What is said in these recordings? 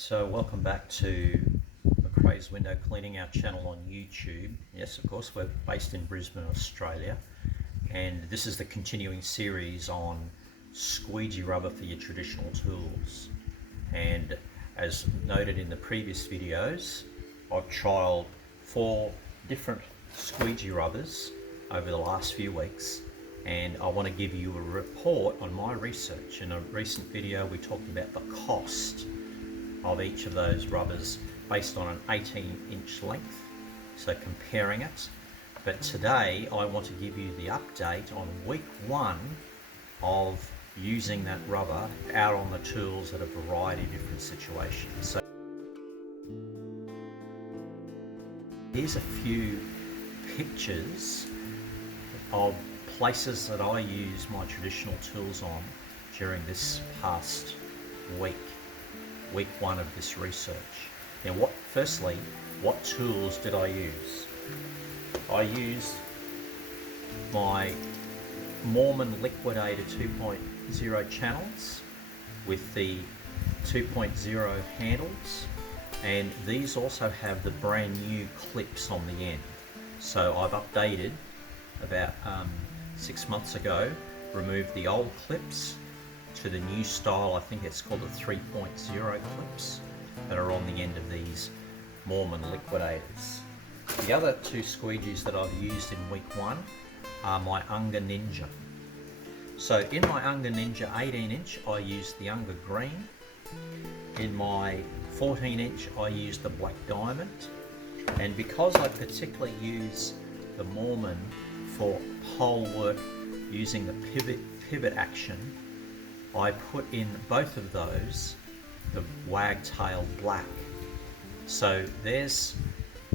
So welcome back to McRae's Window Cleaning, our channel on YouTube. Yes, of course, we're based in Brisbane, Australia, and this is the continuing series on squeegee rubber for your traditional tools. And as noted in the previous videos, I've trialled 4 different squeegee rubbers over the last few weeks, and I want to give you a report on my research. In a recent video we talked about the cost of each of those rubbers based on an 18-inch length, so comparing it. But today I want to give you the update on week 1 of using that rubber out on the tools at a variety of different situations. So here's a few pictures of places that I use my traditional tools on during this past week 1 of this research. Now, firstly, what tools did I use? I used my Mormon Liquidator 2.0 channels with the 2.0 handles, and these also have the brand new clips on the end. So I've updated about 6 months ago, removed the old clips to the new style. I think it's called the 3.0 clips that are on the end of these Mormon Liquidators. The other 2 squeegees that I've used in week 1 are my Unga Ninja. So in my Unga Ninja 18-inch I used the Unga Green. In my 14-inch I used the Black Diamond, and because I particularly use the Mormon for pole work using the pivot action, I put in both of those the Wagtail Black. So there's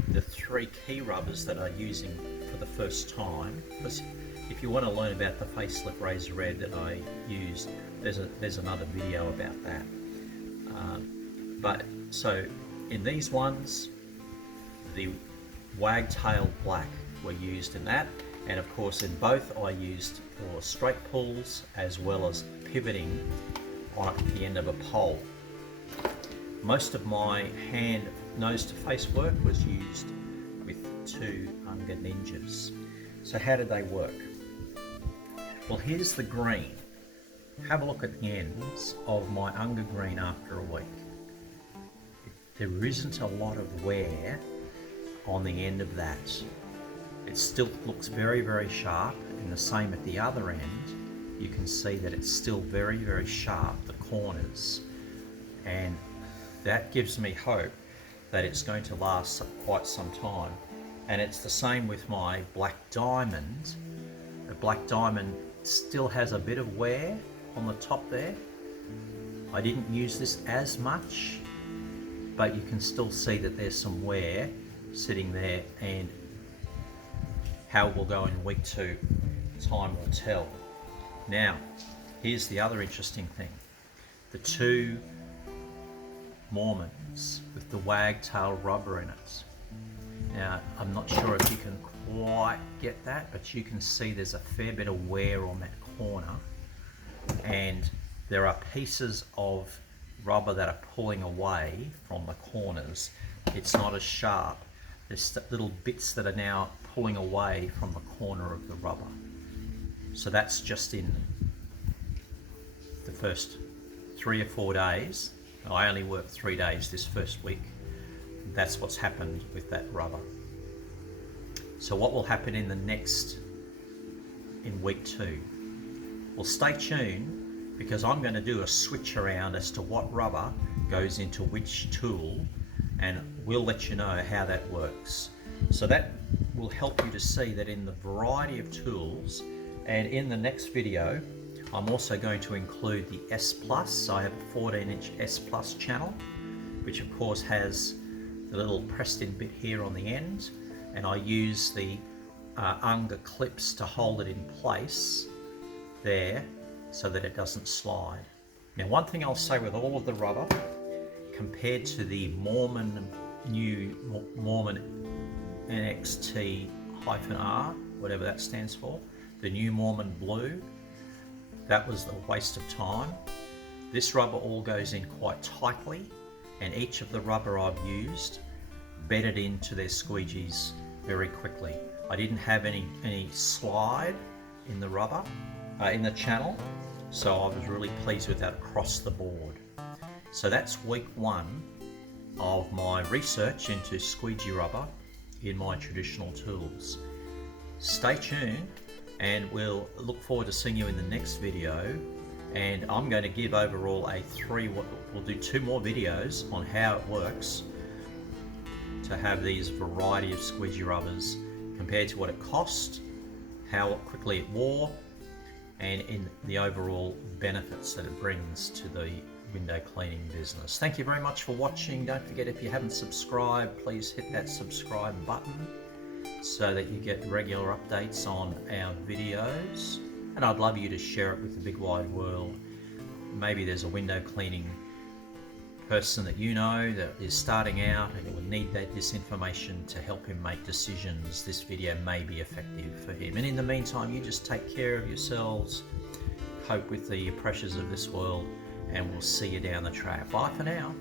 the 3 key rubbers that I'm using for the first time. Because if you want to learn about the facelift razor red that I used, there's another video about that. But so in these ones, the Wagtail Black were used in that, and of course in both I used for straight pulls as well as pivoting on the end of a pole. Most of my hand nose to face work was used with 2 Unga Ninjas. So how did they work? Well, here's the green. Have a look at the ends of my Unga Green after a week. There isn't a lot of wear on the end of that. It still looks very, very sharp, and the same at the other end. You can see that it's still very, very sharp, the corners, and that gives me hope that it's going to last quite some time. And it's the same with my Black Diamond. The Black Diamond still has a bit of wear on the top there. I didn't use this as much, but you can still see that there's some wear sitting there, and how it will go in week 2, time will tell. Now, here's the other interesting thing. The 2 Mormons with the wagtail rubber in it. Now, I'm not sure if you can quite get that, but you can see there's a fair bit of wear on that corner, and there are pieces of rubber that are pulling away from the corners. It's not as sharp. There's little bits that are now pulling away from the corner of the rubber. So that's just in the first 3 or 4 days. I only worked 3 days this first week. That's what's happened with that rubber. So what will happen in week 2? Well, stay tuned, because I'm going to do a switch around as to what rubber goes into which tool, and we'll let you know how that works. So that will help you to see that in the variety of tools. And in the next video I'm also going to include the S Plus. I have a 14-inch S Plus channel, which of course has the little pressed in bit here on the end, and I use the Unga clips to hold it in place there so that it doesn't slide. Now, one thing I'll say with all of the rubber, compared to the new Mormon NXT-R, whatever that stands for, the new Mormon Blue, that was a waste of time. This rubber all goes in quite tightly, and each of the rubber I've used bedded into their squeegees very quickly. I didn't have any slide in the rubber, in the channel, so I was really pleased with that across the board. So that's week 1 of my research into squeegee rubber in my traditional tools. Stay tuned, and we'll look forward to seeing you in the next video. And I'm going to give overall we'll do 2 more videos on how it works to have these variety of squeegee rubbers compared to what it cost, how quickly it wore, and in the overall benefits that it brings to the window cleaning business. Thank you very much for watching. Don't forget, if you haven't subscribed, please hit that subscribe button so that you get regular updates on our videos. And I'd love you to share it with the big wide world. Maybe there's a window cleaning person that you know that is starting out and will need this information to help him make decisions. This video may be effective for him. And in the meantime, you just take care of yourselves, cope with the pressures of this world, and we'll see you down the track. Bye for now.